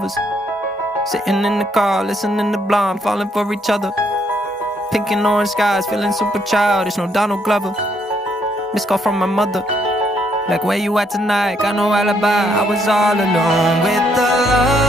Sitting in the car, listening to Blonde, falling for each other. Pink and orange skies, feeling super childish, no Donald Glover. Missed call from my mother, like where you at tonight? Got no alibi, I was all alone with the love